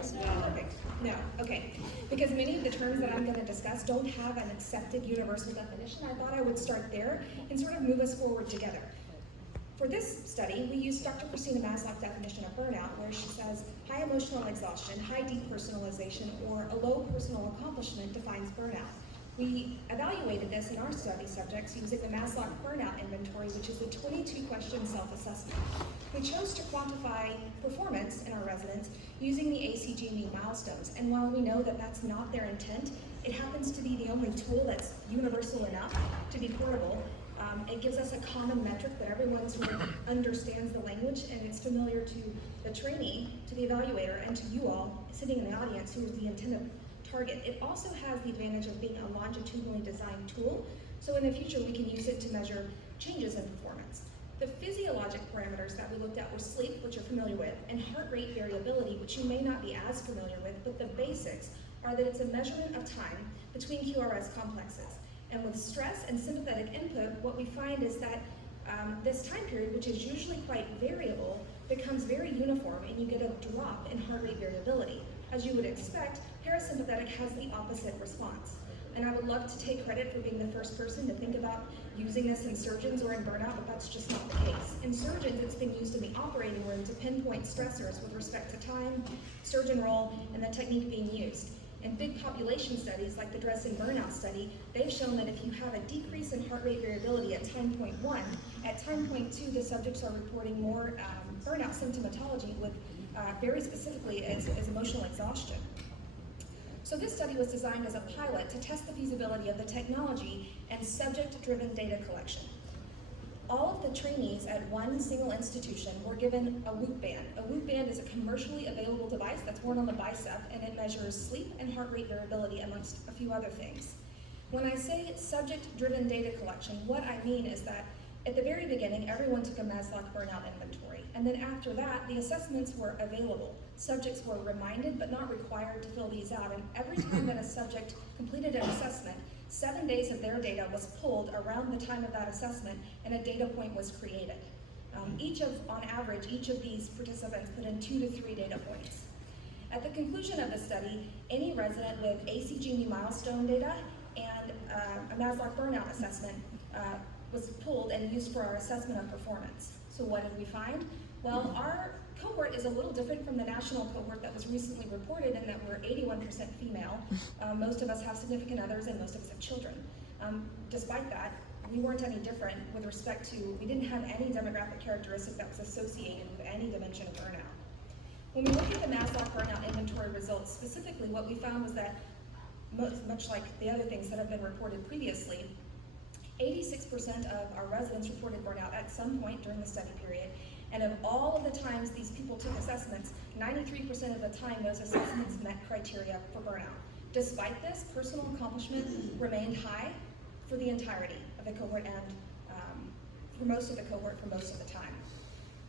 Yes. Perfect. No, okay. Because many of the terms that I'm going to discuss don't have an accepted universal definition, I thought I would start there and sort of move us forward together. For this study, we used Dr. Christina Maslach's definition of burnout, where she says high emotional exhaustion, high depersonalization, or a low personal accomplishment defines burnout. We evaluated this in our study subjects using the Maslach Burnout Inventory, which is a 22-question self-assessment. We chose to quantify performance in our residents using the ACGME milestones, and while we know that that's not their intent, it happens to be the only tool that's universal enough to be portable. It gives us a common metric that everyone sort of understands the language, and it's familiar to the trainee, to the evaluator, and to you all sitting in the audience who is the intended target. It also has the advantage of being a longitudinally designed tool, so in the future we can use it to measure changes in performance. The physiologic parameters that we looked at were sleep, which you're familiar with, and heart rate variability, which you may not be as familiar with, but the basics are that it's a measurement of time between QRS complexes. And with stress and sympathetic input, what we find is that this time period, which is usually quite variable, becomes very uniform, and you get a drop in heart rate variability. As you would expect, parasympathetic has the opposite response. And I would love to take credit for being the first person to think about using this in surgeons or in burnout, but that's just not the case. In surgeons, it's been used in the operating room to pinpoint stressors with respect to time, surgeon role, and the technique being used. In big population studies, like the Dresden Burnout Study, they've shown that if you have a decrease in heart rate variability at time point 1, at time point 2, the subjects are reporting more burnout symptomatology with very specifically as emotional exhaustion. So this study was designed as a pilot to test the feasibility of the technology and subject-driven data collection. All of the trainees at one single institution were given a Whoop band. A Whoop band is a commercially available device that's worn on the bicep, and it measures sleep and heart rate variability amongst a few other things. When I say subject-driven data collection, what I mean is that at the very beginning, everyone took a Maslach burnout inventory, and then after that, the assessments were available. Subjects were reminded but not required to fill these out, and every time that a subject completed an assessment, 7 days of their data was pulled around the time of that assessment, and a data point was created. On average, each of these participants put in 2 to 3 data points. At the conclusion of the study, any resident with ACGME milestone data and a Maslach burnout assessment was pulled and used for our assessment of performance. So what did we find? Well, our cohort is a little different from the national cohort that was recently reported in that we're 81% female. Most of us have significant others and most of us have children. Despite that, we weren't any different with respect to, we didn't have any demographic characteristic that was associated with any dimension of burnout. When we look at the Maslach burnout inventory results, specifically what we found was that, much like the other things that have been reported previously, 86% of our residents reported burnout at some point during the study period, and of all of the times these people took assessments, 93% of the time those assessments met criteria for burnout. Despite this, personal accomplishment remained high for the entirety of the cohort and for most of the cohort for most of the time.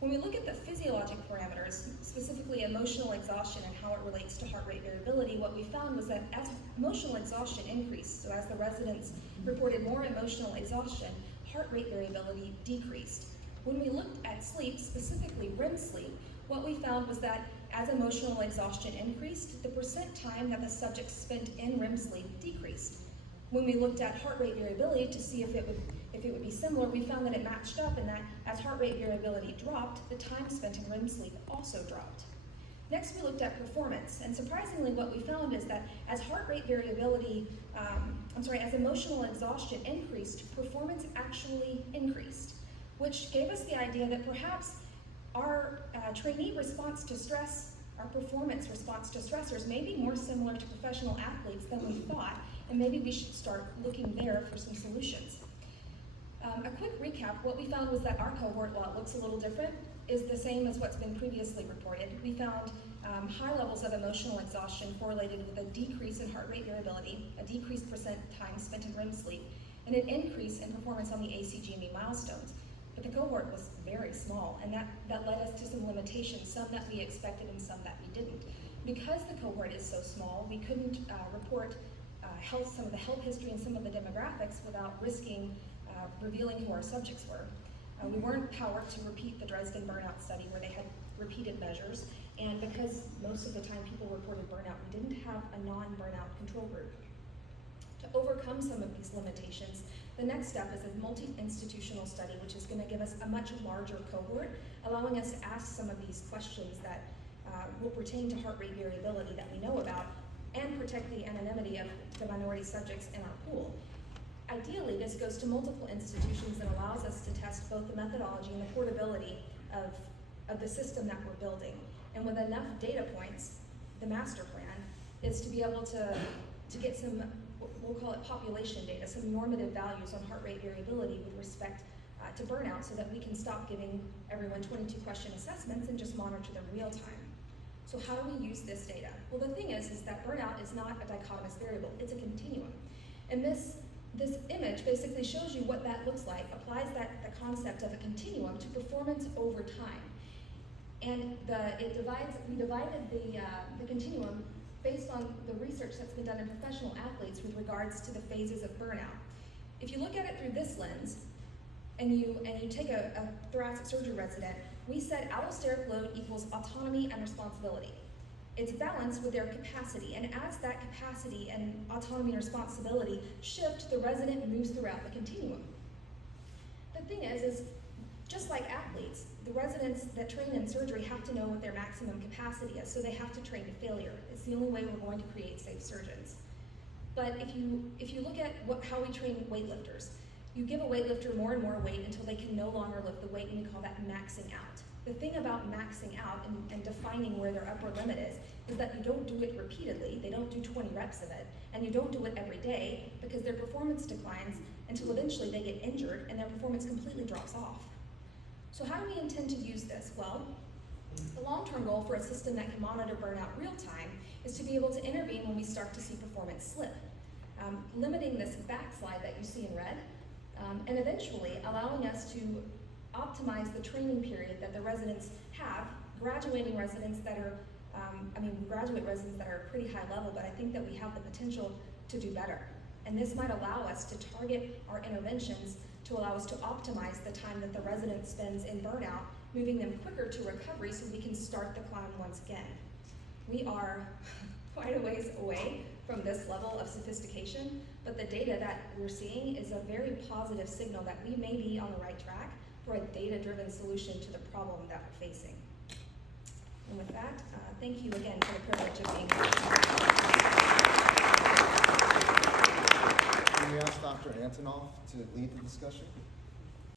When we look at the physiologic parameters, specifically emotional exhaustion and how it relates to heart rate variability, what we found was that as emotional exhaustion increased, so as the residents reported more emotional exhaustion, heart rate variability decreased. When we looked at sleep, specifically REM sleep, what we found was that as emotional exhaustion increased, the percent time that the subject spent in REM sleep decreased. When we looked at heart rate variability to see if it would be similar, we found that it matched up, and that as heart rate variability dropped, the time spent in REM sleep also dropped. Next, we looked at performance, and surprisingly what we found is that as heart rate variability, as emotional exhaustion increased, performance actually increased, which gave us the idea that perhaps our trainee response to stress, our performance response to stressors may be more similar to professional athletes than we thought, and maybe we should start looking there for some solutions. A quick recap, what we found was that our cohort, while it looks a little different, is the same as what's been previously reported. We found high levels of emotional exhaustion correlated with a decrease in heart rate variability, a decreased percent time spent in REM sleep, and an increase in performance on the ACGME milestones. But the cohort was very small, and that led us to some limitations, some that we expected and some that we didn't. Because the cohort is so small, we couldn't report some of the health history and some of the demographics without risking revealing who our subjects were. We weren't powered to repeat the Dresden Burnout Study where they had repeated measures, and because most of the time people reported burnout, we didn't have a non-burnout control group. To overcome some of these limitations, the next step is a multi-institutional study, which is going to give us a much larger cohort, allowing us to ask some of these questions that will pertain to heart rate variability that we know about, and protect the anonymity of the minority subjects in our pool. Ideally, this goes to multiple institutions and allows us to test both the methodology and the portability of the system that we're building. And with enough data points, the master plan is to be able to get some, we'll call it population data, some normative values on heart rate variability with respect to burnout, so that we can stop giving everyone 22 question assessments and just monitor them real time. So how do we use this data? Well, the thing is that burnout is not a dichotomous variable, it's a continuum. And this image basically shows you what that looks like, applies the concept of a continuum to performance over time. And we divided the continuum based on the research that's been done in professional athletes with regards to the phases of burnout. If you look at it through this lens, and you take a thoracic surgery resident, we said allosteric load equals autonomy and responsibility. It's balanced with their capacity, and as that capacity and autonomy and responsibility shift, the resident moves throughout the continuum. The thing is just like athletes, the residents that train in surgery have to know what their maximum capacity is, so they have to train to failure. It's the only way we're going to create safe surgeons. But if you look at how we train weightlifters, you give a weightlifter more and more weight until they can no longer lift the weight, and we call that maxing out. The thing about maxing out and defining where their upper limit is that you don't do it repeatedly, they don't do 20 reps of it, and you don't do it every day, because their performance declines until eventually they get injured and their performance completely drops off. So how do we intend to use this? Well, the long-term goal for a system that can monitor burnout real time is to be able to intervene when we start to see performance slip, limiting this backslide that you see in red, and eventually allowing us to optimize the training period that the residents have, graduating residents that are, graduate residents that are pretty high level, but I think that we have the potential to do better. And this might allow us to target our interventions to allow us to optimize the time that the resident spends in burnout, moving them quicker to recovery so we can start the climb once again. We are quite a ways away from this level of sophistication, but the data that we're seeing is a very positive signal that we may be on the right track for a data-driven solution to the problem that we're facing. And with that, thank you again for the privilege of being here. Can we ask Dr. Antonoff to lead the discussion?